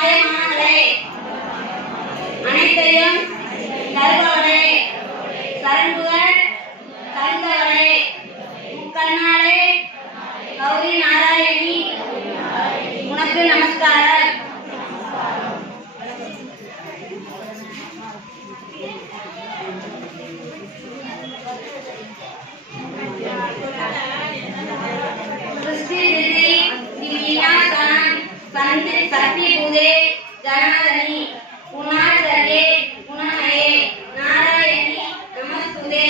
மாயமானவளே அனைத்தையும் தருபவளே சரண்புகழ் தந்தவளே முக்கண்ணாளே கௌரி நாராயணி உனக்கு நமஸ்காரம். சக்தி பூதே ஜனாதனி புனாச்சரே புனமயே நாராயணி நமஸ்துதே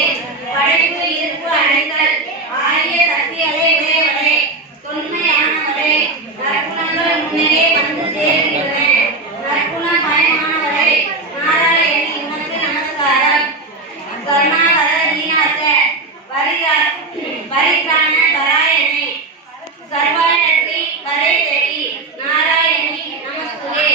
படைப்பு இருப்பு அழைத்தல் ஆரிய சக்திகளே உடையவளே தொன்மையானவளே நற்குணங்கள் முன்னரே வந்து சேர்கின்றன நற்குணம் பயமானவளே நாராயணி உனக்கு நமஸ்காரம். கருணாகர தீனாத பரித்ராண பராயணே சர்வாயத்ரி கரை தேடி நாராயணி நமஸ்துதே.